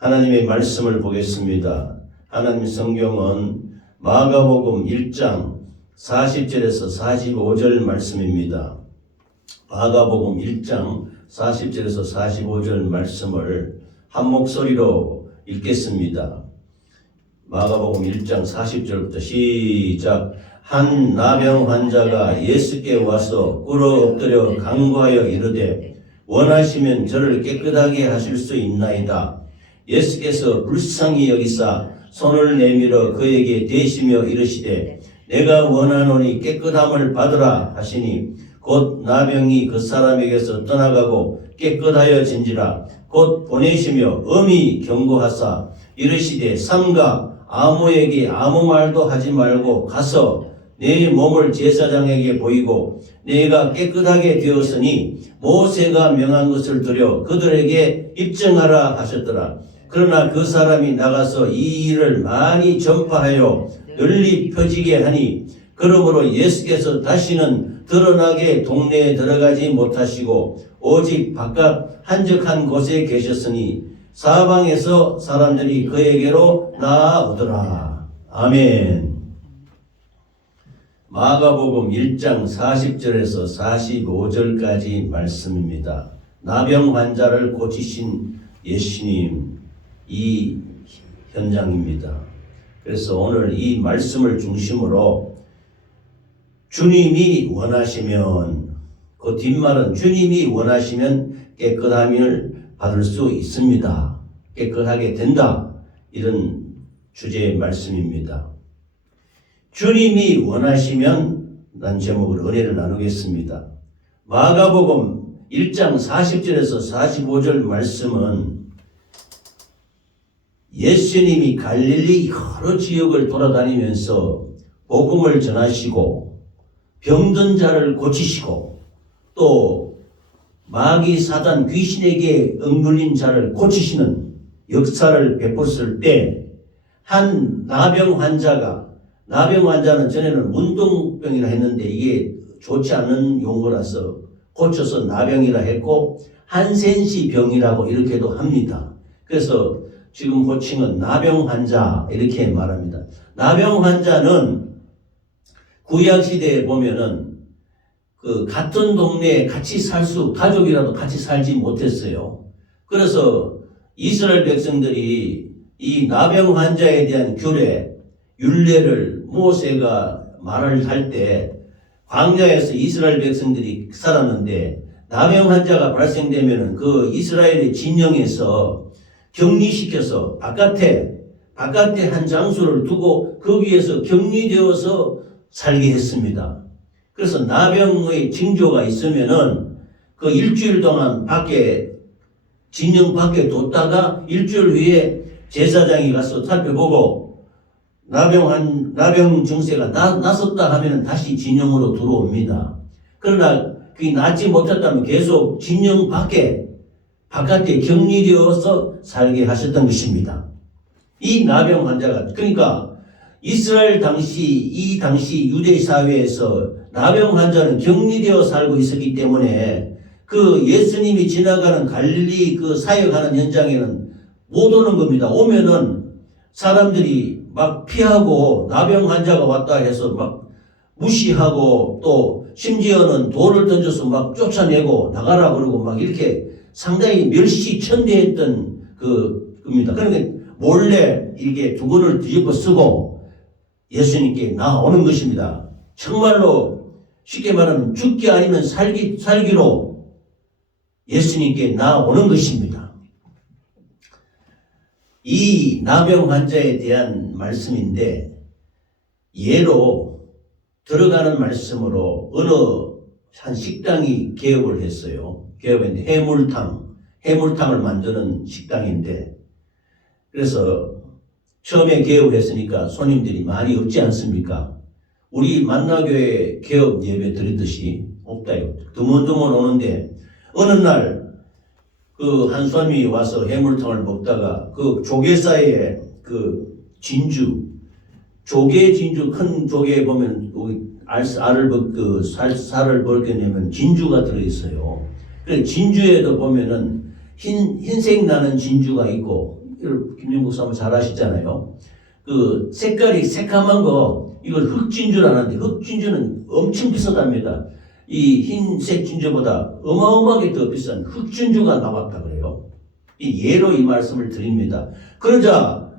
하나님의 말씀을 보겠습니다. 하나님 성경은 마가복음 1장 40절에서 45절 말씀입니다. 마가복음 1장 40절에서 45절 말씀을 한 목소리로 읽겠습니다. 마가복음 1장 40절부터 시작. 한 나병 환자가 예수께 와서 꿇어 엎드려 간구하여 이르되 원하시면 저를 깨끗하게 하실 수 있나이다. 예수께서 불쌍히 여기사 손을 내밀어 그에게 대시며 이르시되 내가 원하노니 깨끗함을 받으라 하시니 곧 나병이 그 사람에게서 떠나가고 깨끗하여진지라. 곧 보내시며 엄히 경고하사 이르시되 삼가 아무에게 아무 말도 하지 말고 가서 내 몸을 제사장에게 보이고 내가 깨끗하게 되었으니 모세가 명한 것을 들여 그들에게 입증하라 하셨더라. 그러나 그 사람이 나가서 이 일을 많이 전파하여 널리 펴지게 하니 그러므로 예수께서 다시는 드러나게 동네에 들어가지 못하시고 오직 바깥 한적한 곳에 계셨으니 사방에서 사람들이 그에게로 나아오더라. 아멘. 마가복음 1장 40절에서 45절까지 말씀입니다. 나병 환자를 고치신 예수님, 이 현장입니다. 그래서 오늘 이 말씀을 중심으로 주님이 원하시면, 그 뒷말은 주님이 원하시면 깨끗함을 받을 수 있습니다. 깨끗하게 된다. 이런 주제의 말씀입니다. 주님이 원하시면 란 제목으로 은혜를 나누겠습니다. 마가복음 1장 40절에서 45절 말씀은 예수님이 갈릴리 여러 지역을 돌아다니면서 복음을 전하시고 병든 자를 고치시고 또 마귀 사단 귀신에게 엉눌린 자를 고치시는 역사를 베풀었을 때 한 나병 환자는 전에는 문둥병이라 했는데 이게 좋지 않은 용어라서 고쳐서 나병이라 했고 한센시 병이라고 이렇게도 합니다. 그래서 지금 호칭은 나병 환자 이렇게 말합니다. 나병 환자는 구약시대에 보면은 그 같은 동네에 같이 가족이라도 같이 살지 못했어요. 그래서 이스라엘 백성들이 이 나병 환자에 대한 율례를 모세가 말을 할 때 광야에서 이스라엘 백성들이 살았는데 나병 환자가 발생되면은 그 이스라엘의 진영에서 격리시켜서 바깥에 한 장소를 두고 거기에서 격리되어서 살게 했습니다. 그래서 나병의 징조가 있으면은 그 일주일 동안 진영 밖에 뒀다가 일주일 후에 제사장이 가서 살펴보고 나병 증세가 났었다 하면 다시 진영으로 들어옵니다. 그러나 그게 낫지 못했다면 계속 진영 바깥에 격리되어서 살게 하셨던 것입니다. 이 나병 환자가 그러니까 이스라엘 이 당시 유대 사회에서 나병 환자는 격리되어 살고 있었기 때문에 그 예수님이 지나가는 갈릴리 그 사역하는 현장에는 못 오는 겁니다. 오면은 사람들이 막 피하고 나병 환자가 왔다 해서 막 무시하고 또 심지어는 돌을 던져서 막 쫓아내고 나가라 그러고 막 이렇게 상당히 멸시천대했던 겁니다. 그러니까 몰래 이렇게 두건을 뒤집어 쓰고 예수님께 나오는 것입니다. 정말로 쉽게 말하면 죽기 아니면 살기로 예수님께 나오는 것입니다. 이 나병 환자에 대한 말씀인데 예로 들어가는 말씀으로 어느 한 식당이 개업을 했어요. 개업했는데 해물탕을 만드는 식당인데 그래서 처음에 개업했으니까 손님들이 많이 없지 않습니까? 우리 만나교회 개업 예배 드리듯이 없다요. 드문드문 오는데 어느 날 그 한 손님이 와서 해물탕을 먹다가 그 조개사이에 그 조개 진주 큰 조개에 보면 살을 벗겨내면 진주가 들어있어요. 그래서 진주에도 보면은 흰색 나는 진주가 있고 김영 목사님 잘 아시잖아요. 그 색깔이 새카만 거 이걸 흑진주라는데 흑진주는 엄청 비싸답니다. 이 흰색 진주보다 어마어마하게 더 비싼 흑진주가 나왔다 그래요. 이 예로 이 말씀을 드립니다. 그러자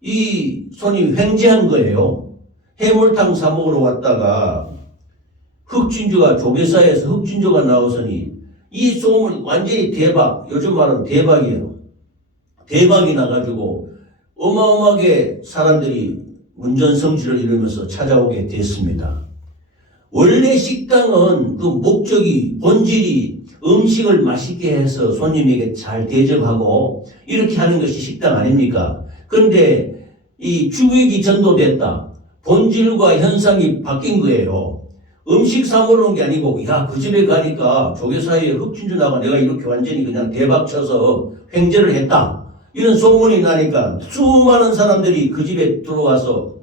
이 손이 횡재한 거예요. 해물탕 사 먹으러 왔다가 흑진주가 조개사에서 흑진주가 나오서니 이 소문 완전히 대박, 요즘 말하면 대박이에요. 대박이 나가지고 어마어마하게 사람들이 문전성시를 이루면서 찾아오게 됐습니다. 원래 식당은 그 목적이 본질이 음식을 맛있게 해서 손님에게 잘 대접하고 이렇게 하는 것이 식당 아닙니까? 그런데 이 주객이 전도됐다. 본질과 현상이 바뀐 거예요. 음식 사 먹는 게 아니고 야, 그 집에 가니까 조개사이에 흑진주 나가 내가 이렇게 완전히 그냥 대박 쳐서 횡재를 했다. 이런 소문이 나니까 수많은 사람들이 그 집에 들어와서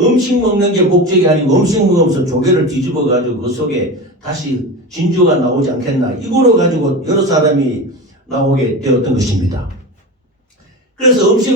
음식 먹는 게 목적이 아니고 음식 먹으면서 조개를 뒤집어 가지고 그 속에 다시 진주가 나오지 않겠나 이거로 가지고 여러 사람이 나오게 되었던 것입니다. 그래서 음식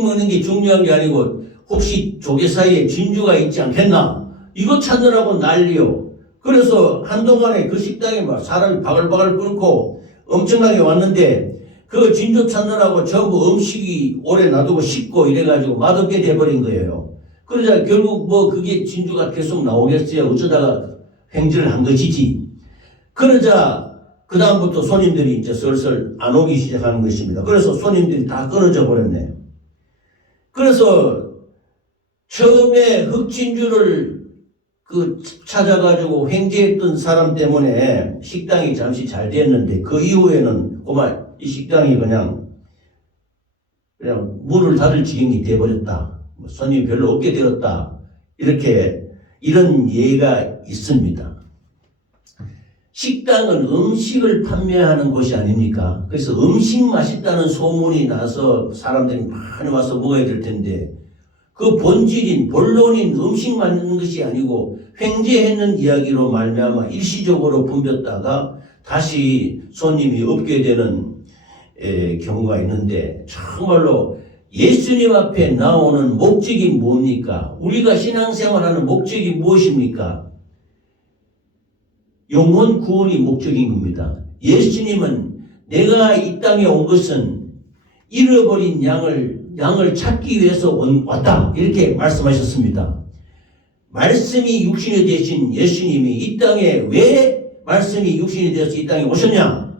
먹는 게 중요한 게 아니고 혹시 조개 사이에 진주가 있지 않겠나 이거 찾느라고 난리요. 그래서 한동안에 그 식당에 막 사람이 바글바글 끓고 엄청나게 왔는데 그 진주 찾느라고 전부 음식이 오래 놔두고 식고 이래가지고 맛없게 돼버린 거예요. 그러자 결국 뭐 그게 진주가 계속 나오겠어요. 어쩌다가 횡재를 한 것이지. 그러자 그 다음부터 손님들이 이제 슬슬 안 오기 시작하는 것입니다. 그래서 손님들이 다 끊어져 버렸네요. 그래서 처음에 흑진주를 찾아가지고 횡재했던 사람 때문에 식당이 잠시 잘 됐는데 그 이후에는 그만 이 식당이 그냥 문을 닫을 지경이 돼버렸다. 손님이 별로 없게 되었다. 이런 예가 있습니다. 식당은 음식을 판매하는 곳이 아닙니까? 그래서 음식 맛있다는 소문이 나서 사람들이 많이 와서 먹어야 될 텐데 그 본질인 본론인 음식 만드는 것이 아니고 횡재했는 이야기로 말미암아 일시적으로 붐볐다가 다시 손님이 없게 되는 경우가 있는데 정말로 예수님 앞에 나오는 목적이 뭡니까? 우리가 신앙생활하는 목적이 무엇입니까? 영혼 구원이 목적인 겁니다. 예수님은 내가 이 땅에 온 것은 잃어버린 양을 찾기 위해서 왔다. 이렇게 말씀하셨습니다. 말씀이 육신이 되신 예수님이 이 땅에 왜 말씀이 육신이 되어서 이 땅에 오셨냐?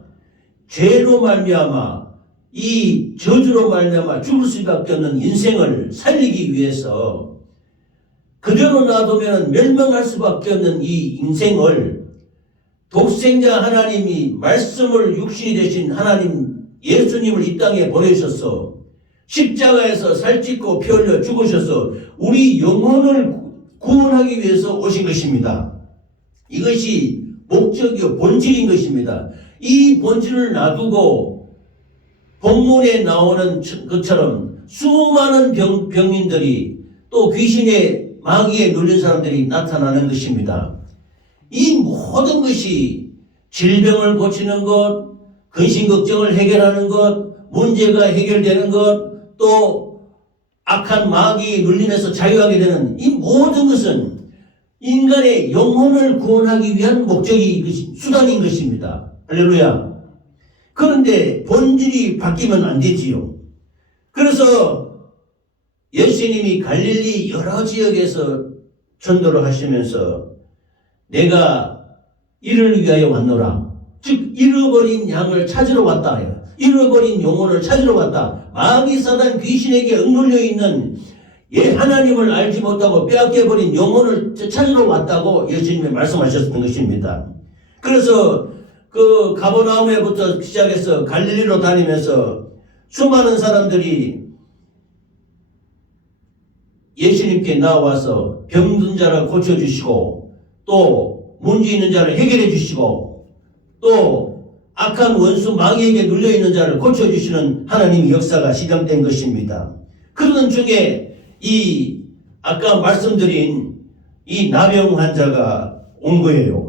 죄로 말미암아 이 저주로 말미암아 죽을 수밖에 없는 인생을 살리기 위해서 그대로 놔두면 멸망할 수밖에 없는 이 인생을 독생자 하나님이 말씀을 육신이 되신 하나님 예수님을 이 땅에 보내셔서 십자가에서 살찢고 피 흘려 죽으셔서 우리 영혼을 구원하기 위해서 오신 것입니다. 이것이 목적이요 본질인 것입니다. 이 본질을 놔두고 본문에 나오는 것처럼 수많은 병인들이 또 귀신의 마귀에 눌린 사람들이 나타나는 것입니다. 이 모든 것이 질병을 고치는 것, 근심 걱정을 해결하는 것, 문제가 해결되는 것, 또 악한 마귀에 눌림에서 자유하게 되는 이 모든 것은 인간의 영혼을 구원하기 위한 수단인 것입니다. 할렐루야. 그런데 본질이 바뀌면 안 되지요. 그래서 예수님이 갈릴리 여러 지역에서 전도를 하시면서 내가 이를 위하여 왔노라. 즉 잃어버린 양을 찾으러 왔다. 잃어버린 영혼을 찾으러 왔다. 마귀 사단 귀신에게 억눌려 있는 하나님을 알지 못하고 빼앗겨버린 영혼을 찾으러 왔다고 예수님이 말씀하셨던 것입니다. 그래서 그 가버나움에부터 시작해서 갈릴리로 다니면서 수많은 사람들이 예수님께 나와서 병든 자를 고쳐주시고 또 문제 있는 자를 해결해 주시고 또 악한 원수 마귀에게 눌려있는 자를 고쳐주시는 하나님의 역사가 시작된 것입니다. 그러던 중에 이 아까 말씀드린 이 나병 환자가 온 거예요.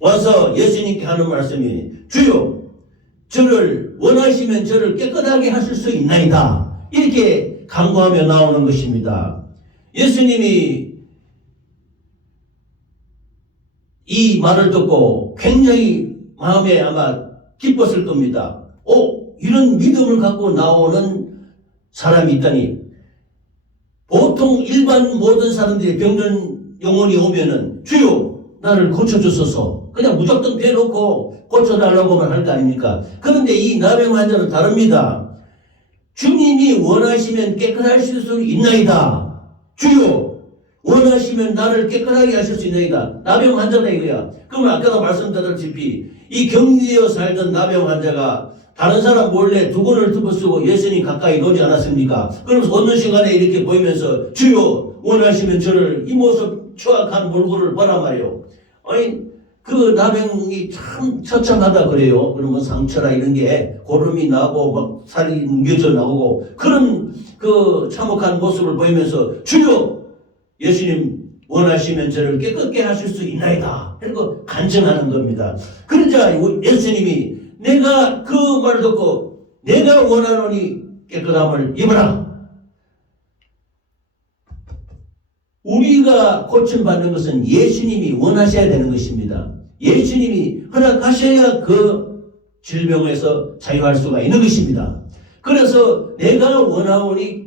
와서 예수님께 하는 말씀이 주여 저를 원하시면 저를 깨끗하게 하실 수 있나이다. 이렇게 간구하며 나오는 것입니다. 예수님이 이 말을 듣고 굉장히 마음에 아마 기뻤을 겁니다. 이런 믿음을 갖고 나오는 사람이 있다니. 보통 일반 모든 사람들이 병든 영혼이 오면은 주여 나를 고쳐주소서 그냥 무조건 대놓고 고쳐달라고만 할 거 아닙니까? 그런데 이 나병 환자는 다릅니다. 주님이 원하시면 깨끗하실 수 있나이다. 주여 원하시면 나를 깨끗하게 하실 수 있나이다. 나병 환자다 이거야. 그러면 아까도 말씀드렸다시피 이 격리되어 살던 나병 환자가 다른 사람 몰래 두건을 덮어쓰고 예수님 가까이 오지 않았습니까? 그러면서 어느 시간에 이렇게 보이면서 주여 원하시면 저를 이 모습 추악한 몰골을 보란 말이요. 아니 그 나병이 참 처참하다 그래요. 그러면 상처나 이런 게 고름이 나고 막 살이 뭉개져 나오고 그런 그 참혹한 모습을 보이면서 주여 예수님 원하시면 저를 깨끗게 하실 수 있나이다. 이런 거 간증하는 겁니다. 그러자 예수님이 내가 그 말 듣고 내가 원하노니 깨끗함을 입어라. 우리가 고침받는 것은 예수님이 원하셔야 되는 것입니다. 예수님이 허락하셔야 그 질병에서 자유할 수가 있는 것입니다. 그래서 내가 원하노니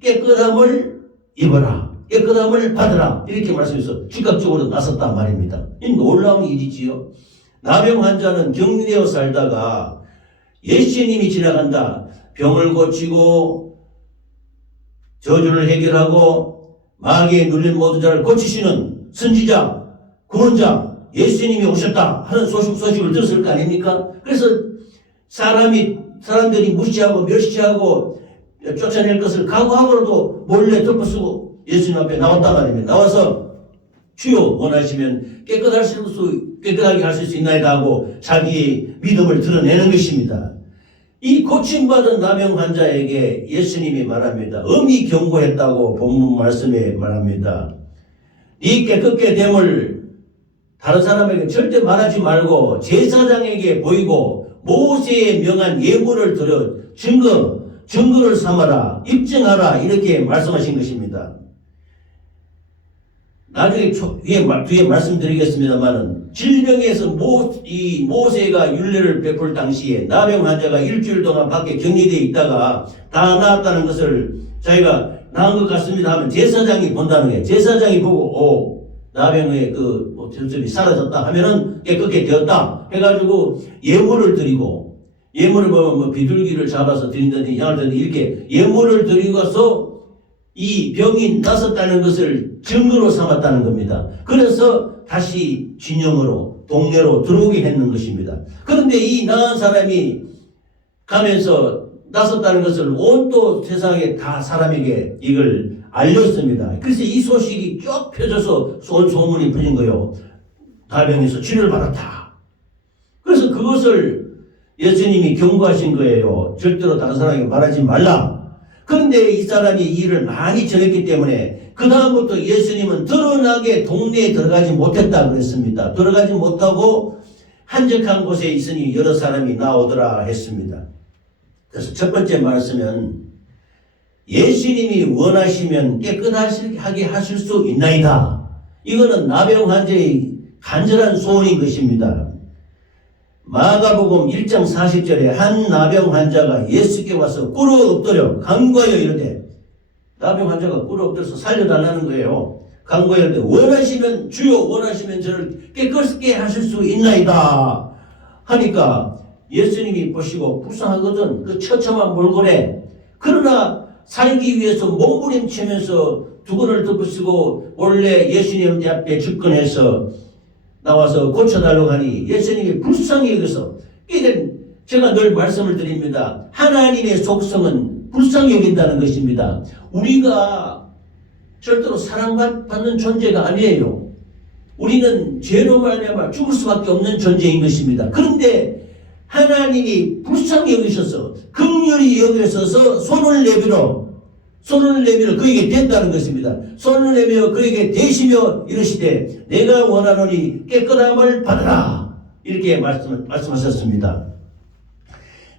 깨끗함을 입어라. 깨끗함을 받으라. 이렇게 말씀해서 즉각적으로 나섰단 말입니다. 이 놀라운 일이지요. 나병 환자는 격리되어 살다가 예수님이 지나간다. 병을 고치고 저주를 해결하고 마귀에 눌린 모든 자를 고치시는 선지자, 구원자 예수님이 오셨다 하는 소식을 들었을 거 아닙니까? 그래서 사람들이 무시하고 멸시하고 쫓아낼 것을 각오하고라도 몰래 덮어쓰고 예수님 앞에 나왔단 말입니다. 나와서 주여 원하시면 깨끗하게 하실 수 있나이다 하고 자기의 믿음을 드러내는 것입니다. 이 고침받은 나병 환자에게 예수님이 말합니다. 엄히 경고했다고 본문 말씀에 말합니다. 네 깨끗게 됨을 다른 사람에게 절대 말하지 말고 제사장에게 보이고 모세의 명한 예물을 들여 증거를 삼아라, 입증하라 이렇게 말씀하신 것입니다. 나중에 뒤에 말씀드리겠습니다만은 질병에서 모세가 율례를 베풀 당시에 나병 환자가 일주일 동안 밖에 격리되어 있다가 다 나았다는 것을 자기가 나은 것 같습니다 하면 제사장이 본다는 거예요. 제사장이 보고 나병의 전설이 사라졌다 하면은 깨끗게 되었다 해가지고 예물을 드리고 예물을 보면 비둘기를 잡아서 드린다든지 양을 드린다든지 이렇게 예물을 드리고서 이 병이 났었다는 것을 증거로 삼았다는 겁니다. 그래서 다시 진영으로 동네로 들어오게 했는 것입니다. 그런데 이 나은 사람이 가면서 났었다는 것을 온 또 세상에 다 사람에게 이걸 알렸습니다. 그래서 이 소식이 쭉 펴져서 온 소문이 퍼진 거예요. 나병에서 치료를 받았다. 그래서 그것을 예수님이 경고하신 거예요. 절대로 다른 사람에게 말하지 말라. 그런데 이 사람이 이 일을 많이 전했기 때문에 그 다음부터 예수님은 드러나게 동네에 들어가지 못했다 그랬습니다. 들어가지 못하고 한적한 곳에 있으니 여러 사람이 나오더라 했습니다. 그래서 첫 번째 말씀은 예수님이 원하시면 깨끗하게 하실 수 있나이다. 이거는 나병 환자의 간절한 소원인 것입니다. 마가복음 1장 40절에 한 나병 환자가 예수께 와서 꿇어 엎드려 간구하여 이르되, 나병 환자가 꿇어 엎드려서 살려달라는 거예요. 간구하여 이르되 원하시면 주여 원하시면 저를 깨끗게 하실 수 있나이다 하니까 예수님이 보시고 불쌍하거든 그 처참한 몰골에. 그러나 살기 위해서 몸부림치면서 두건을 덮으시고 원래 예수님 앞에 접근해서 나와서 고쳐달라고 하니 예수님이 불쌍히 여겨서, 제가 늘 말씀을 드립니다. 하나님의 속성은 불쌍히 여긴다는 것입니다. 우리가 절대로 사랑받는 존재가 아니에요. 우리는 죄로 말미암아 죽을 수밖에 없는 존재인 것입니다. 그런데 하나님이 불쌍히 여기셔서 긍휼히 여기셔서 손을 내밀어 그에게 댔다는 것입니다. 손을 내밀어 그에게 대시며 이르시되 내가 원하노니 깨끗함을 받으라 이렇게 말씀하셨습니다.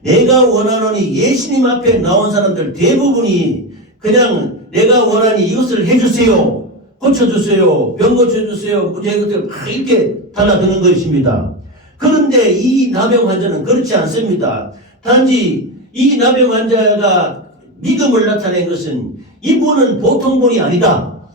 내가 원하노니 예수님 앞에 나온 사람들 대부분이 그냥 내가 원하니 이것을 해주세요, 고쳐주세요, 병 고쳐주세요, 문제 것들 막 이렇게 달라드는 것입니다. 그런데 이 나병 환자는 그렇지 않습니다. 단지 이 나병 환자가 믿음을 나타낸 것은 이분은 보통 분이 아니다.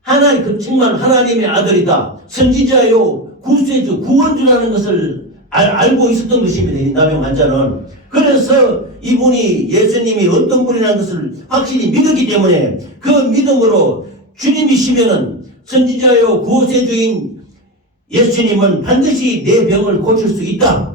하나님, 정말 하나님의 아들이다. 선지자요, 구세주, 구원주라는 것을 알고 있었던 것입니다. 이 나병 환자는. 그래서 이분이 예수님이 어떤 분이라는 것을 확실히 믿었기 때문에 그 믿음으로 주님이시면은 선지자요, 구세주인 예수님은 반드시 내 병을 고칠 수 있다.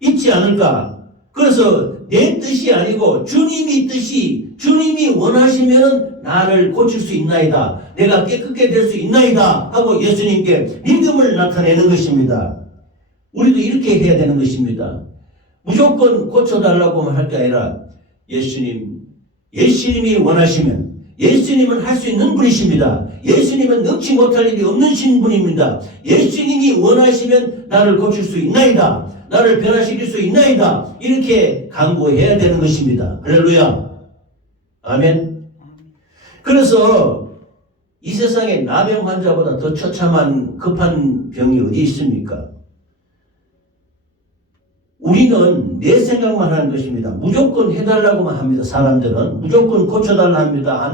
있지 않을까? 그래서 내 뜻이 아니고 주님이 뜻이, 주님이 원하시면 나를 고칠 수 있나이다. 내가 깨끗게 될 수 있나이다. 하고 예수님께 믿음을 나타내는 것입니다. 우리도 이렇게 해야 되는 것입니다. 무조건 고쳐달라고만 할 게 아니라 예수님이 원하시면, 예수님은 할 수 있는 분이십니다. 예수님은 능치 못할 일이 없는 분입니다. 예수님이 원하시면 나를 고칠 수 있나이다. 나를 변화시킬 수 있나이다. 이렇게 간구해야 되는 것입니다. 할렐루야. 아멘. 그래서 이 세상에 나병 환자보다 더 처참한 급한 병이 어디 있습니까? 우리는 내 생각만 하는 것입니다. 무조건 해달라고만 합니다. 사람들은 무조건 고쳐달라 합니다.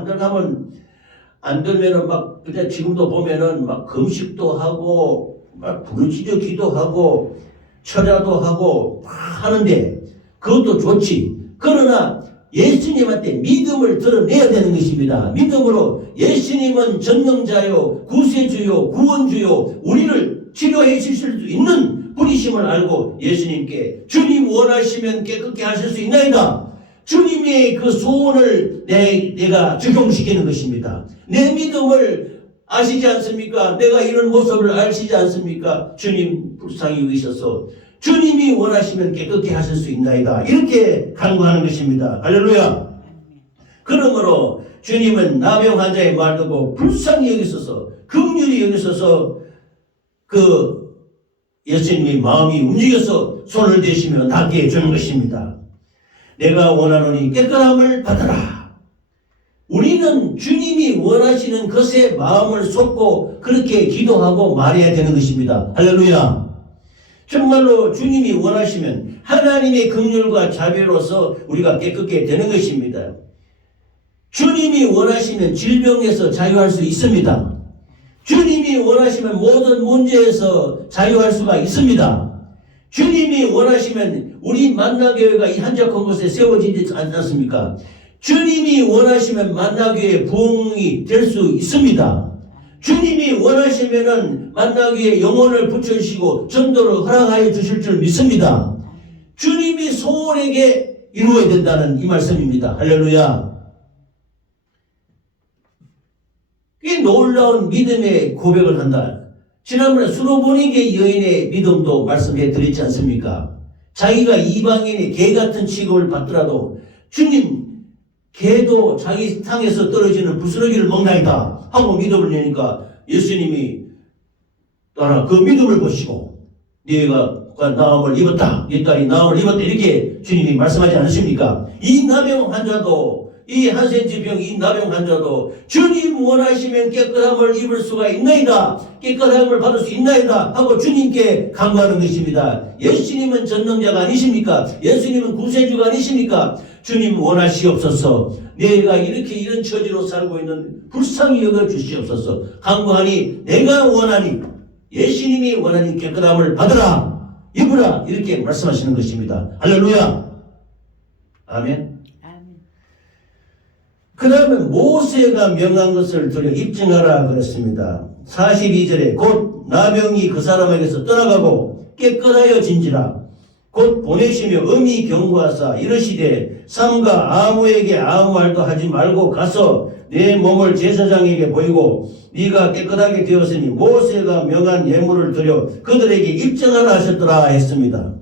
안 되면은 막 그냥 지금도 보면은 막 금식도 하고 막 부르짖어 기도하고 철야도 하고 막 하는데 그것도 좋지. 그러나 예수님한테 믿음을 드러내야 되는 것입니다. 믿음으로 예수님은 전능자요, 구세주요, 구원주요, 우리를 치료해 주실 수 있는 분이심을 알고 예수님께 주님 원하시면 깨끗게 하실 수 있나이다. 주님의 그 소원을 내가 적용시키는 것입니다. 내 믿음을 아시지 않습니까? 내가 이런 모습을 아시지 않습니까? 주님 불쌍히 여기셔서 주님이 원하시면 깨끗게 하실 수 있나이다. 이렇게 간구하는 것입니다. 할렐루야. 그러므로 주님은 나병 환자의 말 듣고 불쌍히 여기셔서, 긍휼히 여기셔서 그 예수님의 마음이 움직여서 손을 대시며 낫게 해주는 것입니다. 내가 원하노니 깨끗함을 받아라. 우리는 주님이 원하시는 것에 마음을 쏟고 그렇게 기도하고 말해야 되는 것입니다. 할렐루야. 정말로 주님이 원하시면 하나님의 긍휼과 자비로서 우리가 깨끗게 되는 것입니다. 주님이 원하시면 질병에서 자유할 수 있습니다. 주님이 원하시면 모든 문제에서 자유할 수가 있습니다. 주님이 원하시면 우리 만나교회가 이 한적한 곳에 세워지지 않습니까? 주님이 원하시면 만나교회 부흥이 될 수 있습니다. 주님이 원하시면은 만나교회에 영혼을 붙여주시고 전도를 허락하여 주실 줄 믿습니다. 주님이 소원에게 이루어야 된다는 이 말씀입니다. 할렐루야. 꽤 놀라운 믿음의 고백을 한다. 지난번에 수로보니게 여인의 믿음도 말씀해 드렸지 않습니까? 자기가 이방인의 개 같은 취급을 받더라도 주님, 개도 자기 상에서 떨어지는 부스러기를 먹나이다 하고 믿음을 내니까 예수님이 따라 그 믿음을 보시고 네가 나음을 입었다, 네 딸이 나음을 입었다 이렇게 주님이 말씀하지 않으십니까? 이 나병 환자도, 이 한센지병 이 나병 환자도 주님 원하시면 깨끗함을 입을 수가 있나이다, 깨끗함을 받을 수 있나이다 하고 주님께 간구하는 것입니다. 예수님은 전능자가 아니십니까? 예수님은 구세주가 아니십니까? 주님 원하시옵소서. 내가 이렇게 이런 처지로 살고 있는 불쌍히 여겨 주시옵소서. 간구하니 내가 원하니, 예수님이 원하니 깨끗함을 받으라, 입으라 이렇게 말씀하시는 것입니다. 할렐루야. 아멘. 그 다음에 모세가 명한 것을 들여 입증하라 그랬습니다. 42절에 곧 나병이 그 사람에게서 떠나가고 깨끗하여 진지라 곧 보내시며 엄히 경고하사 이르시되 삼가 아무에게 아무 말도 하지 말고 가서 내 몸을 제사장에게 보이고 네가 깨끗하게 되었으니 모세가 명한 예물을 드려 그들에게 입증하라 하셨더라 했습니다.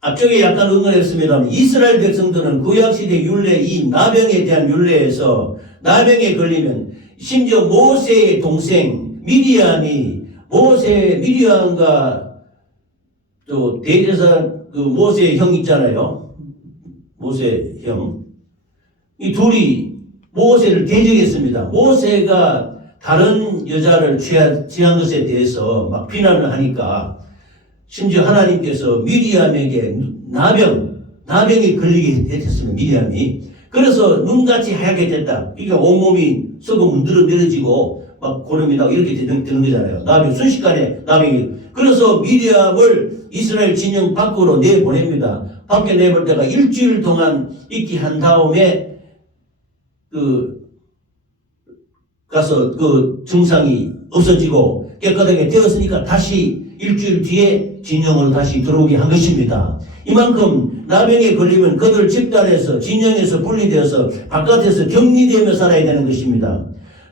앞쪽에 약간 응언했습니다만 이스라엘 백성들은 구약시대 율례, 이 나병에 대한 율례에서 나병에 걸리면 심지어 모세의 동생 미디안이 미디안과 또 대제사 그 모세 형 있잖아요. 모세 형. 이 둘이 모세를 대적했습니다. 모세가 다른 여자를 취한 것에 대해서 막 비난을 하니까 심지어 하나님께서 미리암에게 나병이 걸리게 됐습니다. 미리암이. 그래서 눈같이 하얗게 됐다. 그러니까 온몸이 썩어 문드러 내려지고 막 고름이 나고 이렇게 되는 거잖아요. 나병, 순식간에 나병이. 그래서 미리암을 이스라엘 진영 밖으로 내보냅니다. 밖에 내볼 때가 일주일 동안 있게 한 다음에 가서 그 증상이 없어지고 깨끗하게 되었으니까 다시 일주일 뒤에 진영으로 다시 들어오게 한 것입니다. 이만큼 나병에 걸리면 그들 집단에서 진영에서 분리되어서 바깥에서 격리되며 살아야 되는 것입니다.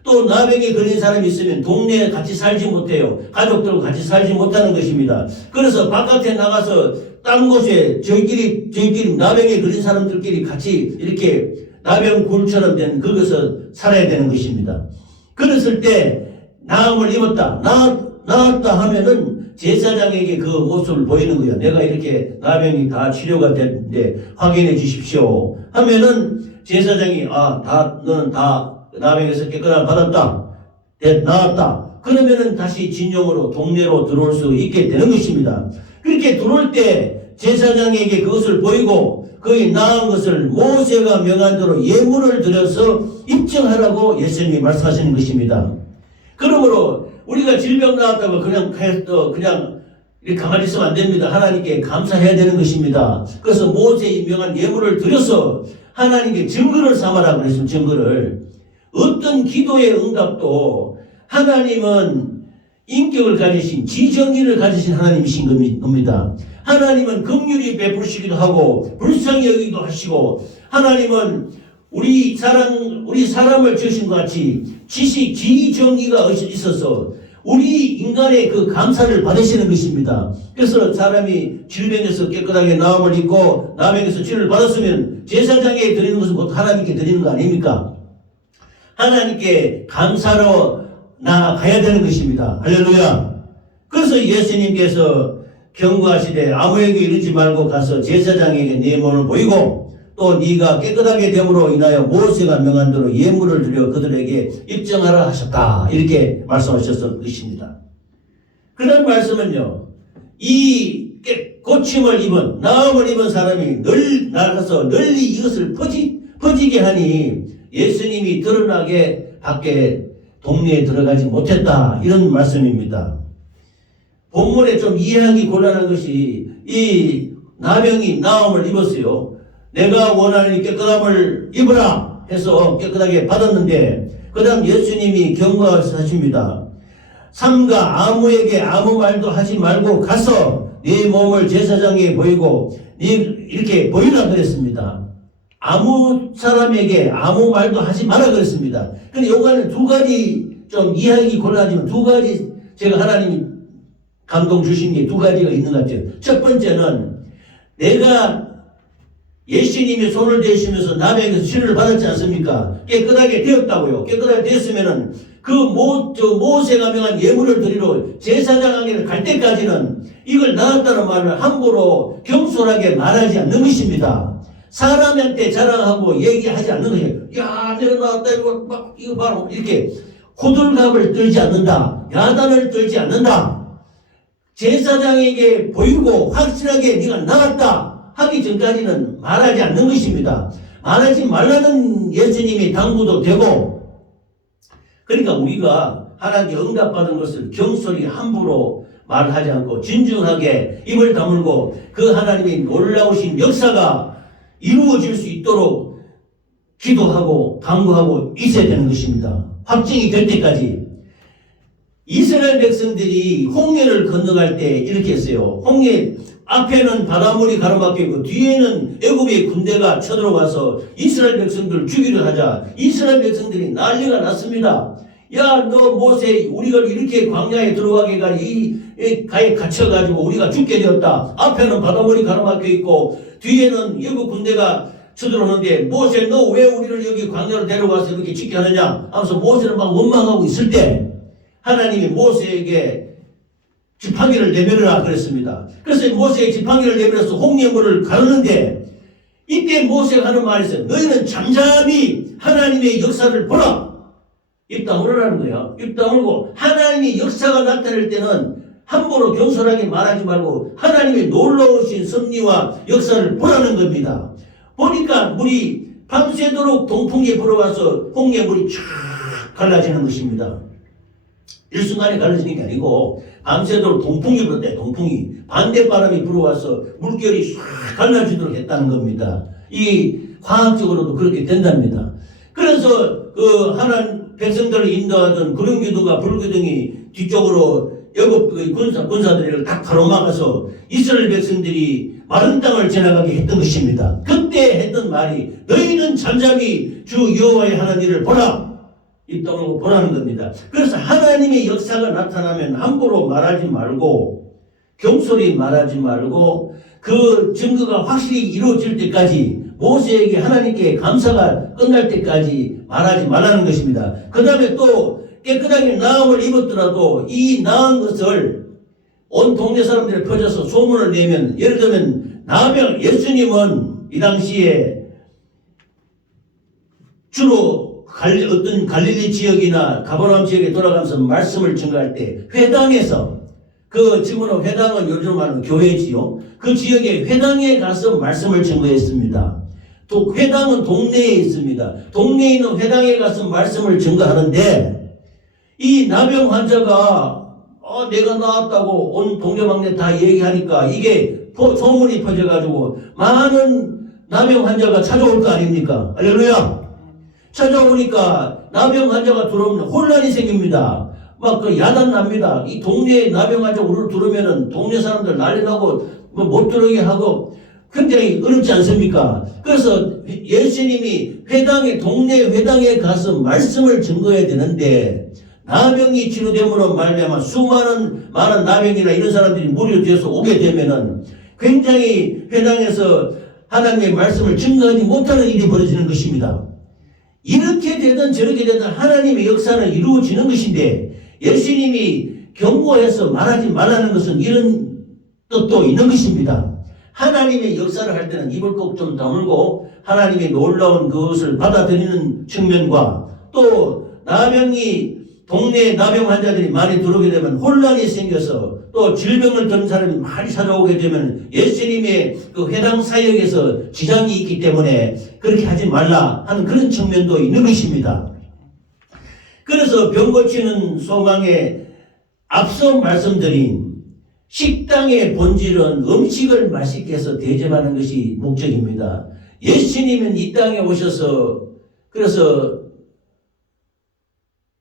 또 나병에 걸린 사람이 있으면 동네에 같이 살지 못해요. 가족들과 같이 살지 못하는 것입니다. 그래서 바깥에 나가서 딴 곳에 저희끼리 나병에 걸린 사람들끼리 같이 이렇게 나병굴처럼 된 그것을 살아야 되는 것입니다. 그랬을 때 나음을 입었다, 나았다 하면은 제사장에게 그 모습을 보이는 거예요. 내가 이렇게 나병이 다 치료가 됐는데 확인해 주십시오 하면은 제사장이 너는 다 나병에서 깨끗함 받았다, 나았다. 그러면은 다시 진영으로 동네로 들어올 수 있게 되는 것입니다. 그렇게 들어올 때 제사장에게 그것을 보이고 거의 나은 것을 모세가 명한 대로 예물을 드려서 입증하라고 예수님이 말씀하시는 것입니다. 그러므로 우리가 질병 나왔다고 그냥 이렇게 가만히 있으면 안 됩니다. 하나님께 감사해야 되는 것입니다. 그래서 모세의 명한 예물을 드려서 하나님께 증거를 삼아라 그랬습니다. 증거를. 어떤 기도의 응답도 하나님은 인격을 가지신 지정의를 가지신 하나님이신 겁니다. 하나님은 긍휼히 베푸시기도 하고 불쌍히 여기기도 하시고 하나님은 우리 사람을 지으신 것 같이 지정의가 있어서 우리 인간의 그 감사를 받으시는 것입니다. 그래서 사람이 질병에서 깨끗하게 나음을 입고 나병에서 치료를 받았으면 제사장에 드리는 것은 곧 하나님께 드리는 거 아닙니까? 하나님께 감사로 나아가야 되는 것입니다. 할렐루야. 그래서 예수님께서 경고하시되 아무에게 이르지 말고 가서 제사장에게 네 몸을 보이고 또 네가 깨끗하게 됨으로 인하여 모세가 명한 대로 예물을 드려 그들에게 입증하라 하셨다. 이렇게 말씀하셨을 것입니다. 그런 말씀은요, 이 고침을 입은 나음을 입은 사람이 나가서 널리 이것을 퍼지게 하니 예수님이 드러나게 밖에 동네에 들어가지 못했다. 이런 말씀입니다. 본문에 좀 이해하기 곤란한 것이 이 나병이 나음을 입었어요. 내가 원하는 깨끗함을 입으라 해서 깨끗하게 받았는데 그 다음 예수님이 경고하십니다. 삼가 아무에게 아무 말도 하지 말고 가서 네 몸을 제사장에게 보이고 이렇게 보이라 그랬습니다. 아무 사람에게 아무 말도 하지 마라 그랬습니다. 근데 요거는 두 가지 좀 이해하기 곤란하지만 두 가지 제가 하나님이 감동 주신 게 두 가지가 있는 것 같아요. 첫 번째는 내가 예수님이 손을 대시면서 나병에서 치료를 받았지 않습니까? 깨끗하게 되었다고요. 깨끗하게 되었으면은 그 모세가 명한 예물을 드리러 제사장에게 갈 때까지는 이걸 나았다는 말을 함부로 경솔하게 말하지 않는 것입니다. 사람한테 자랑하고 얘기하지 않는 것이에요. 야, 내가 나왔다, 이거 봐라. 이렇게 호들갑을 떨지 않는다. 야단을 떨지 않는다. 제사장에게 보이고 확실하게 네가 나갔다 하기 전까지는 말하지 않는 것입니다. 말하지 말라는 예수님이 당부도 되고, 그러니까 우리가 하나님께 응답받은 것을 경솔히 함부로 말하지 않고 진중하게 입을 다물고 그 하나님의 놀라우신 역사가 이루어질 수 있도록 기도하고 강구하고 있어야 되는 것입니다. 확증이 될 때까지. 이스라엘 백성들이 홍해를 건너갈 때 이렇게 했어요. 홍해 앞에는 바닷물이 가로막혀 있고 뒤에는 애굽의 군대가 쳐들어와서 이스라엘 백성들을 죽이려 하자 이스라엘 백성들이 난리가 났습니다. 야, 너 모세 우리가 이렇게 광야에 들어가게 가니 이 가에 갇혀가지고 우리가 죽게 되었다. 앞에는 바닷물이 가로막혀 있고 뒤에는 애굽 군대가 쳐들어오는데 모세 너 왜 우리를 여기 광야로 데려와서 이렇게 죽게 하느냐 하면서 모세는 막 원망하고 있을 때 하나님이 모세에게 지팡이를 내밀으라 그랬습니다. 그래서 모세의 지팡이를 내밀어서 홍해물을 가르는데 이때 모세가 하는 말이 있어요. 너희는 잠잠히 하나님의 역사를 보라. 입 다물으라는 거예요. 입 다물고 하나님의 역사가 나타날 때는 함부로 경솔하게 말하지 말고 하나님의 놀라우신 섭리와 역사를 보라는 겁니다. 보니까 물이 밤새도록 동풍이 불어와서 홍해물이 쫙 갈라지는 것입니다. 일순간에 갈라지는 게 아니고 밤새도록 동풍이 불었대. 동풍이 반대바람이 불어와서 물결이 싹 갈라지도록 했다는 겁니다. 이 과학적으로도 그렇게 된답니다. 그래서 그 하나님 백성들을 인도하던 구름기둥과 불기둥이 뒤쪽으로 애굽 군사들을 다 가로막아서 이스라엘 백성들이 마른 땅을 지나가게 했던 것입니다. 그때 했던 말이 너희는 잠잠히 주 여호와의 하는 일을 보라. 이 땅을 보라는 겁니다. 그래서 하나님의 역사가 나타나면 함부로 말하지 말고 경솔히 말하지 말고 그 증거가 확실히 이루어질 때까지 모세에게 하나님께 감사가 끝날 때까지 말하지 말라는 것입니다. 그 다음에 또 깨끗하게 나음을 입었더라도 이 나은 것을 온 동네 사람들이 퍼져서 소문을 내면, 예를 들면 나병 예수님은 이 당시에 주로 어떤 갈릴리 지역이나 가버나움 지역에 돌아가면서 말씀을 증거할 때 회당에서, 그 지금은 회당은 요즘 말하는 교회지요. 그 지역의 회당에 가서 말씀을 증거했습니다. 또 회당은 동네에 있습니다. 동네에 있는 회당에 가서 말씀을 증거하는데 이 나병 환자가 내가 나았다고 온 동네방네 다 얘기하니까 이게 소문이 퍼져가지고 많은 나병 환자가 찾아올 거 아닙니까? 할렐루야. 찾아오니까 나병 환자가 들어오면 혼란이 생깁니다. 막 그 야단 납니다. 이 동네에 나병 환자 우르르 들어오면은 동네 사람들 난리 나고 못 들어오게 하고 굉장히 어렵지 않습니까? 그래서 예수님이 동네 회당에 가서 말씀을 증거해야 되는데 나병이 치료됨으로 말미암아 많은 나병이나 이런 사람들이 무리로 되어서 오게 되면은 굉장히 회당에서 하나님의 말씀을 증거하지 못하는 일이 벌어지는 것입니다. 이렇게 되든 저렇게 되든 하나님의 역사는 이루어지는 것인데 예수님이 경고해서 말하지 말라는 것은 이런 뜻도 있는 것입니다. 하나님의 역사를 할 때는 입을 꼭 좀 다물고 하나님의 놀라운 그것을 받아들이는 측면과 또 동네에 나병 환자들이 많이 들어오게 되면 혼란이 생겨서 또 질병을 드는 사람이 많이 찾아오게 되면 예수님의 그 회당 사역에서 지장이 있기 때문에 그렇게 하지 말라 하는 그런 측면도 있는 것입니다. 그래서 병 고치는 소망에 앞서 말씀드린 식당의 본질은 음식을 맛있게 해서 대접하는 것이 목적입니다. 예수님은 이 땅에 오셔서 그래서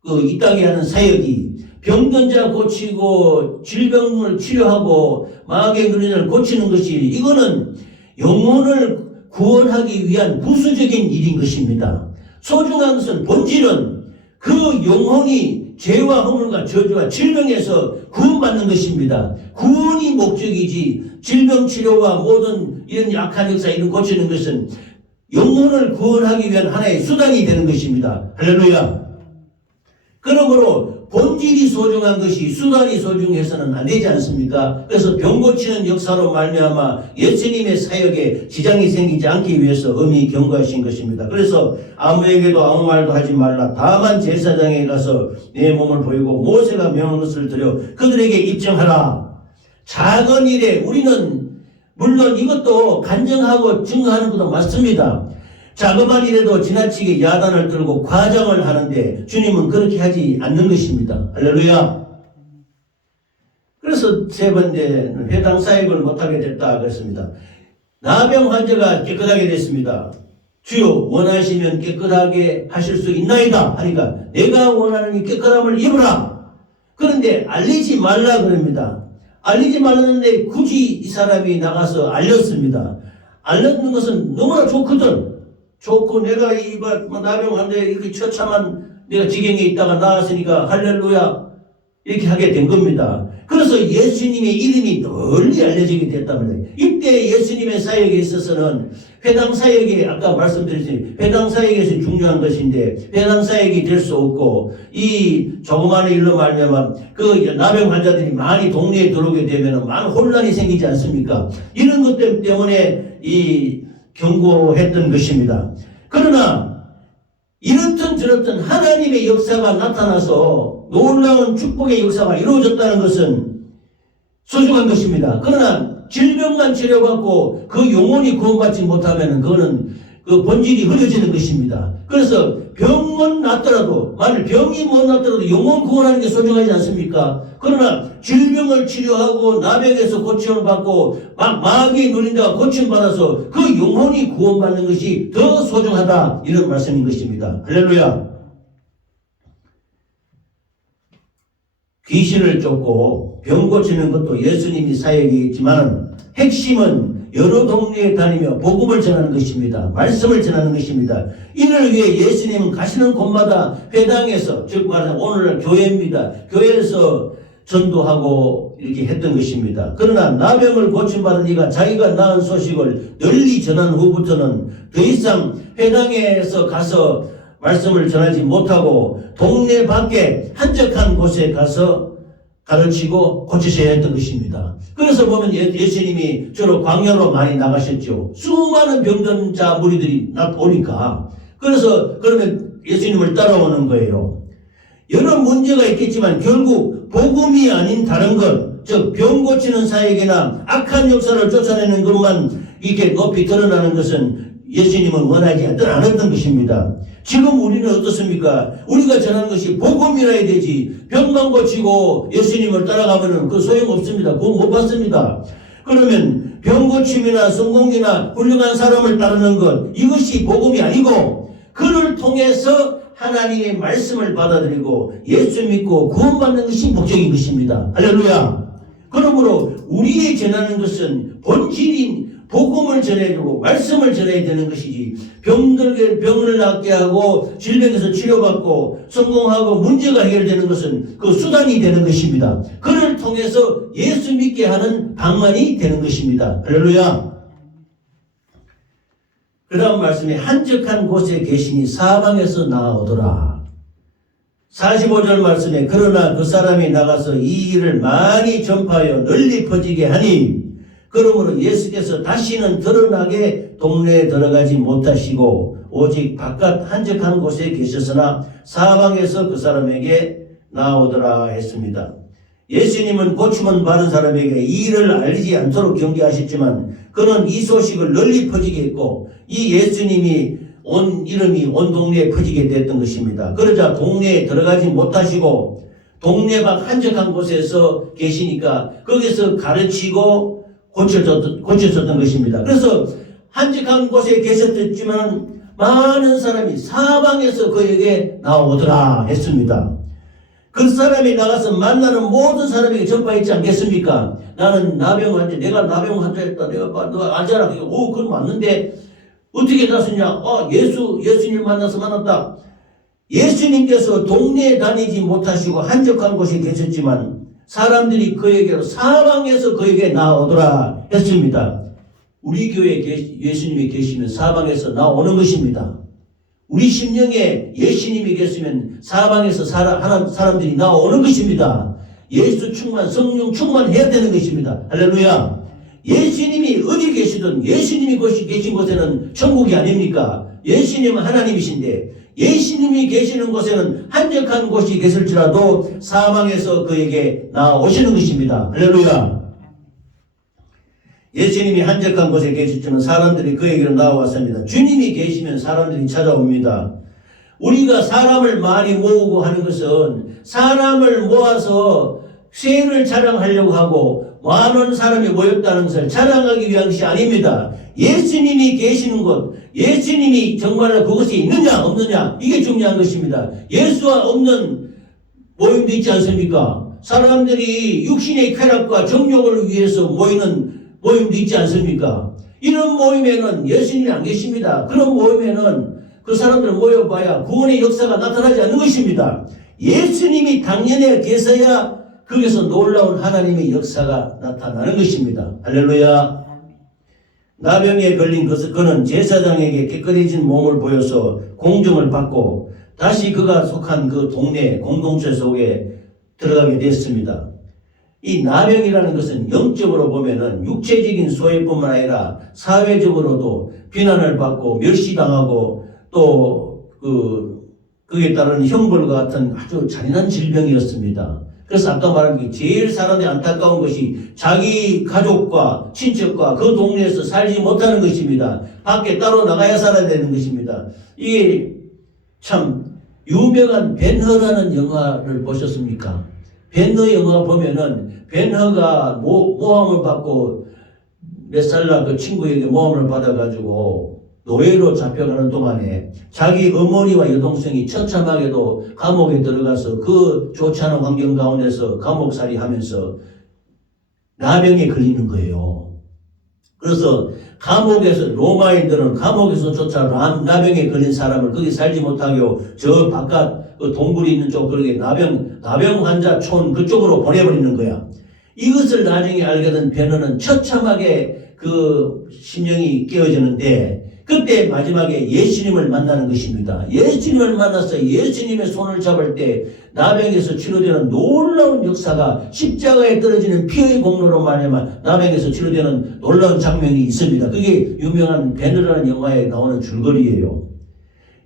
이 땅에 하는 사역이 병든 자 고치고 질병을 치료하고 마귀의 근원을 고치는 것이 이거는 영혼을 구원하기 위한 부수적인 일인 것입니다. 소중한 것은 본질은 그 영혼이 죄와 허물과 저주와 질병에서 구원받는 것입니다. 구원이 목적이지 질병 치료와 모든 이런 약한 역사 이런 고치는 것은 영혼을 구원하기 위한 하나의 수단이 되는 것입니다. 할렐루야. 그러므로 본질이 소중한 것이 수단이 소중해서는 안 되지 않습니까? 그래서 병 고치는 역사로 말미암아 예수님의 사역에 지장이 생기지 않기 위해서 엄히 경고하신 것입니다. 그래서 아무에게도 아무 말도 하지 말라. 다만 제사장에 가서 내 몸을 보이고 모세가 명한 것을 드려 그들에게 입증하라. 작은 일에 우리는 물론 이것도 간증하고 증거하는 것도 맞습니다. 자그마한 일에도 지나치게 야단을 들고 과장을 하는데 주님은 그렇게 하지 않는 것입니다. 할렐루야. 그래서 세 번째는 회당 사역을 못하게 됐다 그랬습니다. 나병 환자가 깨끗하게 됐습니다. 주여 원하시면 깨끗하게 하실 수 있나이다 하니까 내가 원하는 이 깨끗함을 입으라. 그런데 알리지 말라 그럽니다. 알리지 말랐는데 굳이 이 사람이 나가서 알렸습니다. 알렸는 것은 너무나 좋거든. 좋고 내가 나병 환자에 이렇게 처참한 내가 지경에 있다가 나왔으니까 할렐루야 이렇게 하게 된 겁니다. 그래서 예수님의 이름이 널리 알려지게 됐답니다. 이때 예수님의 사역에 있어서는 회당 사역이 아까 말씀드렸듯이 회당 사역에서 중요한 것인데 회당 사역이 될 수 없고 이 조그마한 일로 말미암아 그 나병 환자들이 많이 동네에 들어오게 되면 많은 혼란이 생기지 않습니까? 이런 것 때문에 이 경고했던 것입니다. 그러나 이렇든 저렇든 하나님의 역사가 나타나서 놀라운 축복의 역사가 이루어졌다는 것은 소중한 것입니다. 그러나 질병만 치료받고 그 영혼이 구원받지 못하면 그거는 그 본질이 흐려지는 것입니다. 그래서 병은 낫더라도 만일 병이 못 낫더라도 영혼 구원하는 게 소중하지 않습니까? 그러나 질병을 치료하고 나병에서 고침을 받고 마귀에 눌린다가 고침받아서 그 영혼이 구원받는 것이 더 소중하다 이런 말씀인 것입니다. 할렐루야. 귀신을 쫓고 병 고치는 것도 예수님이 사역이 있지만 핵심은 여러 동네에 다니며 복음을 전하는 것입니다. 말씀을 전하는 것입니다. 이를 위해 예수님은 가시는 곳마다 회당에서 즉 말하자면 오늘날 교회입니다. 교회에서 전도하고 이렇게 했던 것입니다. 그러나 나병을 고침받은 이가 자기가 낳은 소식을 널리 전한 후부터는 더 이상 회당에서 가서 말씀을 전하지 못하고 동네 밖에 한적한 곳에 가서 가르치고 고치셔야 했던 것입니다. 그래서 보면 예수님이 주로 광야로 많이 나가셨죠. 수많은 병든 자 무리들이 오니까 그래서 그러면 예수님을 따라오는 거예요. 여러 문제가 있겠지만 결국 복음이 아닌 다른 것, 즉 병 고치는 사역이나 악한 역사를 쫓아내는 것만 이렇게 높이 드러나는 것은 예수님은 원하지 않았던 것입니다. 지금 우리는 어떻습니까? 우리가 전하는 것이 복음이라 해야 되지 병만 고치고 예수님을 따라가면 그 소용없습니다. 구원 못 받습니다. 그러면 병 고침이나 성공이나 훌륭한 사람을 따르는 것 이것이 복음이 아니고 그를 통해서 하나님의 말씀을 받아들이고 예수 믿고 구원받는 것이 목적인 것입니다. 할렐루야. 그러므로 우리의 전하는 것은 본질인 복음을 전해주고 말씀을 전해야 되는 것이지 병을 낫게 하고 질병에서 치료받고 성공하고 문제가 해결되는 것은 그 수단이 되는 것입니다. 그를 통해서 예수 믿게 하는 방안이 되는 것입니다. 할렐루야. 그 다음 말씀에 한적한 곳에 계시니 사방에서 나오더라. 45절 말씀에 그러나 그 사람이 나가서 이 일을 많이 전파하여 널리 퍼지게 하니 그러므로 예수께서 다시는 드러나게 동네에 들어가지 못하시고 오직 바깥 한적한 곳에 계셨으나 사방에서 그 사람에게 나오더라 했습니다. 예수님은 고침은 받은 사람에게 이 일을 알리지 않도록 경계하셨지만 그는 이 소식을 널리 퍼지게 했고 이 예수님이 이름이 온 동네에 퍼지게 됐던 것입니다. 그러자 동네에 들어가지 못하시고 동네 밖 한적한 곳에서 계시니까 거기서 가르치고 고쳐졌던 것입니다. 그래서 한적한 곳에 계셨지만 많은 사람이 사방에서 그에게 나오더라 했습니다. 그 사람이 나가서 만나는 모든 사람에게 전파했지 않겠습니까? 나는 나병 환자, 내가 나병 환자였다. 너 알잖아. 그건 맞는데 어떻게 났었냐? 예수님 만나서 만났다. 예수님께서 동네에 다니지 못하시고 한적한 곳에 계셨지만 사람들이 그에게로 사방에서 그에게 나오더라 했습니다. 우리 교회에 예수님이 계시면 사방에서 나오는 것입니다. 우리 심령에 예수님이 계시면 사방에서 사람들이 나오는 것입니다. 예수 충만, 성령 충만해야 되는 것입니다. 할렐루야. 예수님이 어디 계시든 예수님이 계신 곳에는 천국이 아닙니까? 예수님은 하나님이신데 예수님이 계시는 곳에는 한적한 곳이 계실지라도 사방에서 그에게 나오시는 것입니다. 할렐루야. 예수님이 한적한 곳에 계셨지만 사람들이 그에게로 나와왔습니다. 주님이 계시면 사람들이 찾아옵니다. 우리가 사람을 많이 모으고 하는 것은 사람을 모아서 쇠를 자랑하려고 하고 많은 사람이 모였다는 것을 자랑하기 위한 것이 아닙니다. 예수님이 계시는 곳, 예수님이 정말로 그것이 있느냐 없느냐 이게 중요한 것입니다. 예수와 없는 모임도 있지 않습니까? 사람들이 육신의 쾌락과 정욕을 위해서 모이는 모임도 있지 않습니까? 이런 모임에는 예수님이 안 계십니다. 그런 모임에는 그 사람들 모여봐야 구원의 역사가 나타나지 않는 것입니다. 예수님이 당연히 계셔야 거기서 놀라운 하나님의 역사가 나타나는 것입니다. 할렐루야. 나병에 걸린 그는 제사장에게 깨끗해진 몸을 보여서 공정을 받고 다시 그가 속한 그 동네 공동체 속에 들어가게 됐습니다. 이 나병이라는 것은 영적으로 보면은 육체적인 소외뿐만 아니라 사회적으로도 비난을 받고 멸시당하고 또 그에 따른 형벌과 같은 아주 잔인한 질병이었습니다. 그래서 아까 말한 게 제일 사람이 안타까운 것이 자기 가족과 친척과 그 동네에서 살지 못하는 것입니다. 밖에 따로 나가야 살아야 되는 것입니다. 이게 참 유명한 벤허라는 영화를 보셨습니까? 벤허 영화 보면은 벤허가 모함을 받고 몇 살날 그 친구에게 모함을 받아가지고 노예로 잡혀가는 동안에 자기 어머니와 여동생이 처참하게도 감옥에 들어가서 그 좋지 않은 환경 가운데서 감옥살이 하면서 나병에 걸리는 거예요. 그래서 감옥에서 로마인들은 감옥에서조차 나병에 걸린 사람을 거기 살지 못하게 저 바깥 그 동굴이 있는 쪽 그렇게 나병 환자 촌 그쪽으로 보내버리는 거야. 이것을 나중에 알게 된 베너는 처참하게 그 심령이 깨어지는데 그때 마지막에 예수님을 만나는 것입니다. 예수님을 만나서 예수님의 손을 잡을 때 나병에서 치료되는 놀라운 역사가 십자가에 떨어지는 피의 공로로 말미암아 나병에서 치료되는 놀라운 장면이 있습니다. 그게 유명한 베너라는 영화에 나오는 줄거리예요.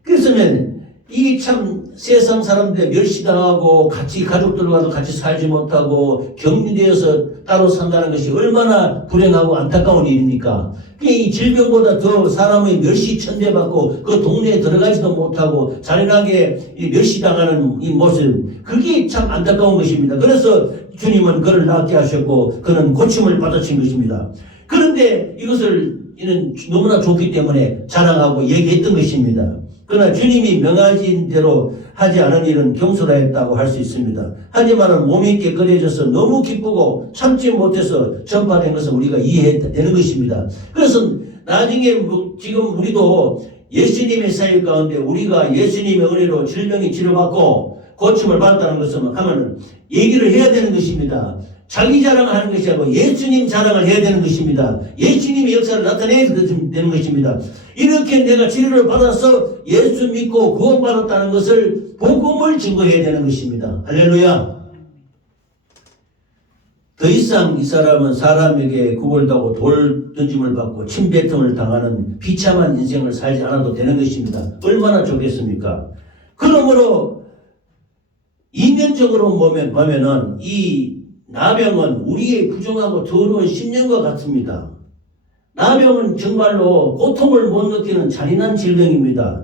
그래서는 이 참 세상 사람들 멸시당하고 같이 가족들과도 같이 살지 못하고 격리되어서 따로 산다는 것이 얼마나 불행하고 안타까운 일입니까? 이 질병보다 더 사람의 멸시 천대받고 그 동네에 들어가지도 못하고 잔인하게 멸시당하는 이 모습, 그게 참 안타까운 것입니다. 그래서 주님은 그를 낫게 하셨고 그는 고침을 받으신 것입니다. 그런데 이것을 이는 너무나 좋기 때문에 자랑하고 얘기했던 것입니다. 그러나 주님이 명하신 대로 하지 않은 일은 경솔하였다고 할 수 있습니다. 하지만 몸이 깨끗해져서 너무 기쁘고 참지 못해서 전파된 것을 우리가 이해해야 되는 것입니다. 그래서 나중에 지금 우리도 예수님의 사역 가운데 우리가 예수님의 은혜로 질병이 치료받고 고침을 받았다는 것을 하면 얘기를 해야 되는 것입니다. 자기 자랑을 하는 것이 아니고 예수님 자랑을 해야 되는 것입니다. 예수님의 역사를 나타내야 되는 것입니다. 이렇게 내가 치료를 받아서 예수 믿고 구원받았다는 것을 복음을 증거해야 되는 것입니다. 할렐루야. 더 이상 이 사람은 사람에게 구걸당하고 돌 던짐을 받고 침뱉음을 당하는 비참한 인생을 살지 않아도 되는 것입니다. 얼마나 좋겠습니까? 그러므로 이면적으로 보면은 이 나병은 우리의 부정하고 더러운 심령과 같습니다. 나병은 정말로 고통을 못 느끼는 잔인한 질병입니다.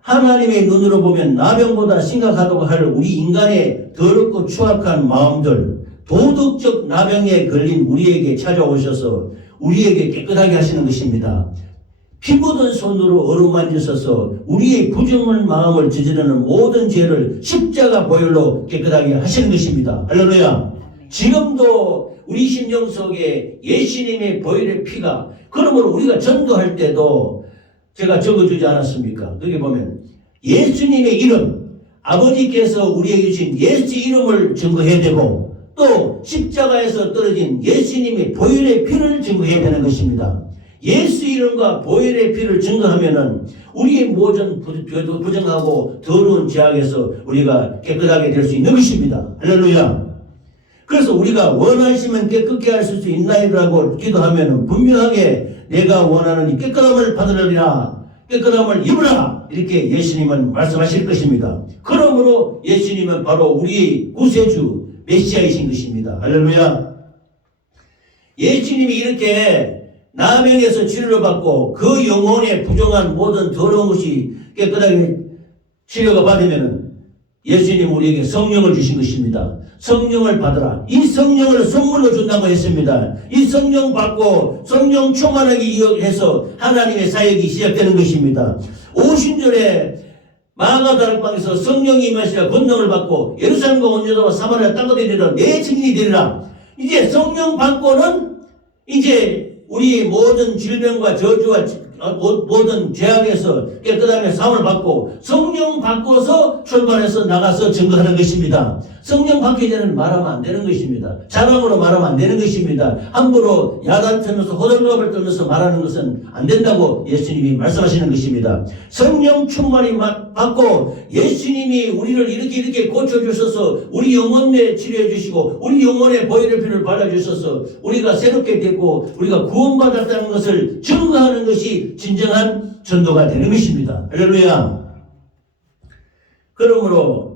하나님의 눈으로 보면 나병보다 심각하다고 할 우리 인간의 더럽고 추악한 마음들, 도덕적 나병에 걸린 우리에게 찾아오셔서 우리에게 깨끗하게 하시는 것입니다. 피 묻은 손으로 어루만지셔서 우리의 부정한 마음을 저지르는 모든 죄를 십자가 보혈로 깨끗하게 하시는 것입니다. 할렐루야. 지금도 우리 심령 속에 예수님의 보혈의 피가, 그러므로 우리가 전도할 때도 제가 적어주지 않았습니까? 거기 보면 예수님의 이름, 아버지께서 우리에게 주신 예수 이름을 증거해야 되고 또 십자가에서 떨어진 예수님의 보혈의 피를 증거해야 되는 것입니다. 예수 이름과 보혈의 피를 증거하면은 우리의 모든 부정하고 더러운 죄악에서 우리가 깨끗하게 될 수 있는 것입니다. 할렐루야. 그래서 우리가 원하시면 깨끗게 하실 수 있나이라고 기도하면 분명하게 내가 원하는 이 깨끗함을 받으리라, 깨끗함을 입으라, 이렇게 예수님은 말씀하실 것입니다. 그러므로 예수님은 바로 우리의 구세주 메시아이신 것입니다. 할렐루야. 예수님이 이렇게 나병에서 치료를 받고 그 영혼의 부정한 모든 더러운 것이 깨끗하게 치료가 받으면 예수님 우리에게 성령을 주신 것입니다. 성령을 받으라. 이 성령을 선물로 준다고 했습니다. 이 성령 받고 성령 충만하게 해서 하나님의 사역이 시작되는 것입니다. 오순절에 마가다락방에서 성령이 임하시라 권능을 받고 예루살렘과 온 유다와 사마리아 땅끝에 이르러 내 증인이 되리라. 이제 성령 받고는 이제 우리의 모든 질병과 저주와 모든 죄악에서 깨끗함의 사함을 받고 성령 바꿔서 출발해서 나가서 증거하는 것입니다. 성령 받기 전에는 말하면 안 되는 것입니다. 자랑으로 말하면 안 되는 것입니다. 함부로 야단 틀면서 호들갑을 떨면서 말하는 것은 안 된다고 예수님이 말씀하시는 것입니다. 성령 충만이 받고 예수님이 우리를 이렇게 고쳐주셔서 우리 영혼에 치료해 주시고 우리 영혼에 보혈의 피를 발라주셔서 우리가 새롭게 됐고 우리가 구원받았다는 것을 증거하는 것이 진정한 전도가 되는 것입니다. 할렐루야. 그러므로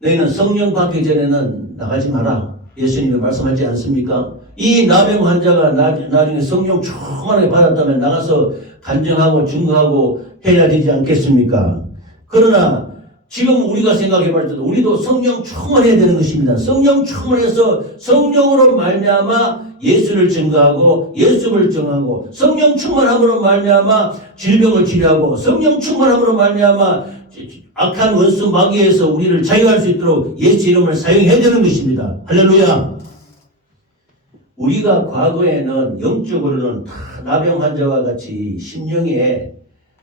너희는 성령 받기 전에는 나가지 마라. 예수님이 말씀하지 않습니까? 이 나병 환자가 나중에 성령 충만하게 받았다면 나가서 간증하고 증거하고 해야 되지 않겠습니까? 그러나 지금 우리가 생각해 볼 때도 우리도 성령 충만해야 되는 것입니다. 성령 충만해서 성령으로 말미암아 예수를 증거하고 예수를 정하고 성령 충만함으로 말미암아 질병을 치료하고 성령 충만함으로 말미암아 악한 원수 마귀에서 우리를 자유할 수 있도록 예수 이름을 사용해야 되는 것입니다. 할렐루야. 우리가 과거에는 영적으로는 다 나병 환자와 같이 심령에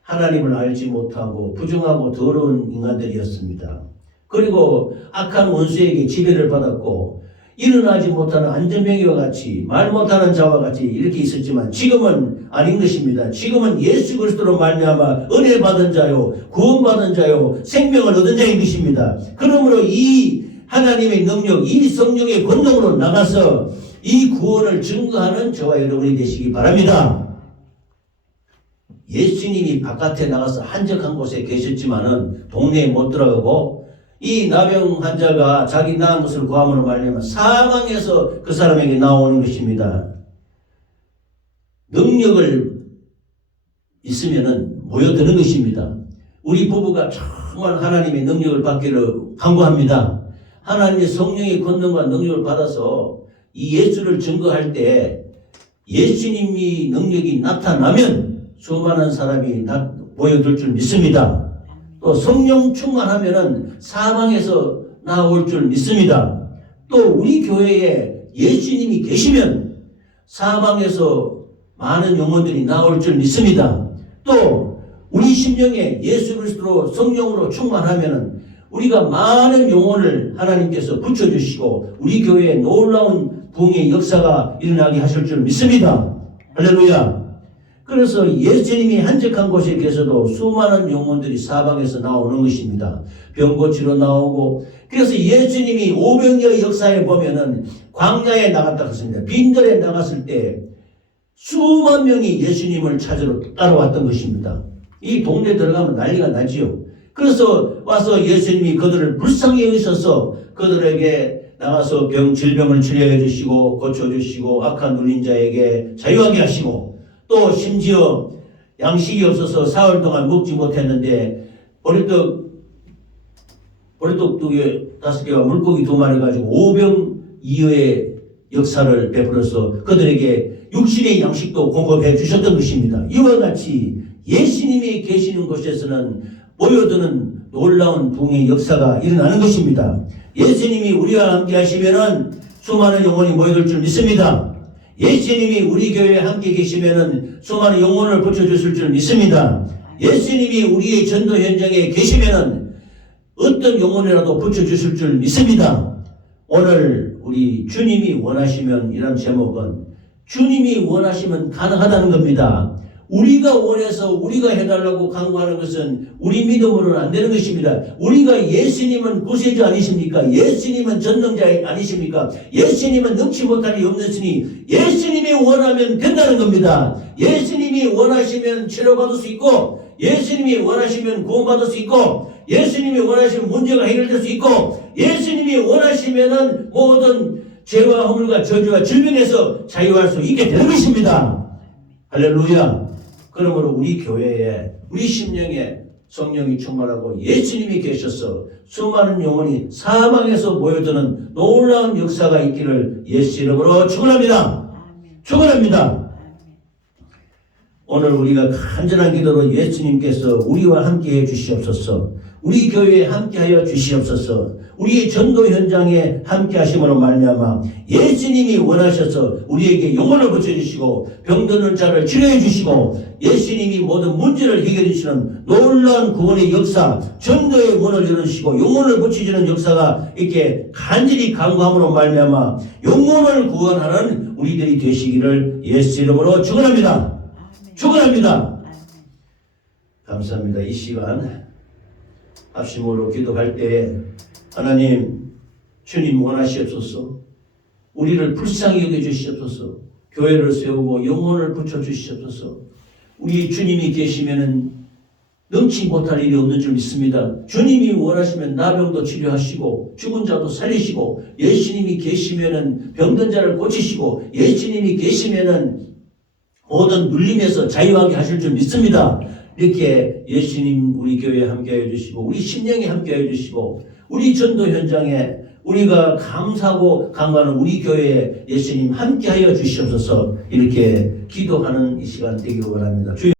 하나님을 알지 못하고 부정하고 더러운 인간들이었습니다. 그리고 악한 원수에게 지배를 받았고 일어나지 못하는 안전병이와 같이 말 못하는 자와 같이 이렇게 있었지만 지금은 아닌 것입니다. 지금은 예수 그리스도로 말미암아 은혜 받은 자요 구원받은 자요 생명을 얻은 자인 것입니다. 그러므로 이 하나님의 능력 이 성령의 권능으로 나가서 이 구원을 증거하는 저와 여러분이 되시기 바랍니다. 예수님이 바깥에 나가서 한적한 곳에 계셨지만은 동네에 못 들어가고 이 나병 환자가 자기 나은 것을 구함으로 말미암아 사망에서 그 사람에게 나오는 것입니다. 능력을 있으면은 모여드는 것입니다. 우리 부부가 정말 하나님의 능력을 받기를 간구합니다. 하나님의 성령의 권능과 능력을 받아서 이 예수를 증거할 때 예수님이 능력이 나타나면 수많은 사람이 모여들 줄 믿습니다. 또 성령 충만하면은 사망에서 나올 줄 믿습니다. 또 우리 교회에 예수님이 계시면 사망에서 많은 영혼들이 나올 줄 믿습니다. 또 우리 심령에 예수 그리스도로 성령으로 충만하면은 우리가 많은 영혼을 하나님께서 붙여주시고 우리 교회에 놀라운 부흥의 역사가 일어나게 하실 줄 믿습니다. 할렐루야. 그래서 예수님이 한적한 곳에 계셔도 수많은 영혼들이 사방에서 나오는 것입니다. 병 고치러 나오고 그래서 예수님이 오병이어의 역사에 보면은 광야에 나갔다 했습니다. 빈들에 나갔을 때 수만 명이 예수님을 찾으러 따라왔던 것입니다. 이 동네 들어가면 난리가 나지요. 그래서 와서 예수님이 그들을 불쌍히 여기셔서 그들에게 나가서 질병을 치료해 주시고 고쳐주시고 악한 눌린 자에게 자유하게 하시고 또 심지어 양식이 없어서 사흘 동안 먹지 못했는데 보리떡 2개, 5개와 물고기 2마리 가지고 오병이어의 역사를 베풀어서 그들에게 육신의 양식도 공급해 주셨던 것입니다. 이와 같이 예수님이 계시는 곳에서는 모여드는 놀라운 부흥의 역사가 일어나는 것입니다. 예수님이 우리와 함께 하시면은 수많은 영혼이 모여들 줄 믿습니다. 예수님이 우리 교회에 함께 계시면은 수많은 영혼을 붙여주실 줄 믿습니다. 예수님이 우리의 전도 현장에 계시면은 어떤 영혼이라도 붙여주실 줄 믿습니다. 오늘 우리 주님이 원하시면 이런 제목은 주님이 원하시면 가능하다는 겁니다. 우리가 원해서 우리가 해달라고 강구하는 것은 우리 믿음으로는 안 되는 것입니다. 우리가 예수님은 구세주 아니십니까? 예수님은 전능자 아니십니까? 예수님은 능치 못하니 없으니 예수님이 원하면 된다는 겁니다. 예수님이 원하시면 치료받을 수 있고 예수님이 원하시면 구원받을 수 있고 예수님이 원하시면 문제가 해결될 수 있고 예수님이 원하시면은 모든 죄와 허물과 저주와 질병에서 자유할 수 있게 되는 것입니다. 할렐루야. 그러므로 우리 교회에 우리 심령에 성령이 충만하고 예수님이 계셔서 수많은 영혼이 사방에서 모여드는 놀라운 역사가 있기를 예수 이름으로 축원합니다. 축원합니다. 오늘 우리가 간절한 기도로 예수님께서 우리와 함께 해 주시옵소서. 우리 교회에 함께하여 주시옵소서. 우리의 전도 현장에 함께하심으로 말미암아 예수님이 원하셔서 우리에게 영혼을 붙여주시고 병드는 자를 치료해 주시고 예수님이 모든 문제를 해결해 주시는 놀라운 구원의 역사, 전도의 문을 열어주시고 영혼을 붙여주는 역사가 이렇게 간절히 간구함으로 말미암아 영혼을 구원하는 우리들이 되시기를 예수 이름으로 축원합니다. 축원합니다. 감사합니다. 이 시간 합심으로 기도할 때 하나님, 주님 원하시옵소서. 우리를 불쌍히 여겨주시옵소서. 교회를 세우고 영혼을 붙여주시옵소서. 우리 주님이 계시면은 넘치 못할 일이 없는 줄 믿습니다. 주님이 원하시면 나병도 치료하시고 죽은 자도 살리시고 예수님이 계시면은 병든 자를 고치시고 예수님이 계시면은 모든 눌림에서 자유하게 하실 줄 믿습니다. 이렇게 예수님 우리 교회에 함께해 주시고 우리 심령에 함께해 주시고 우리 전도 현장에 우리가 감사하고 간구하는 우리 교회에 예수님 함께하여 주시옵소서. 이렇게 기도하는 이 시간 되기를 원합니다.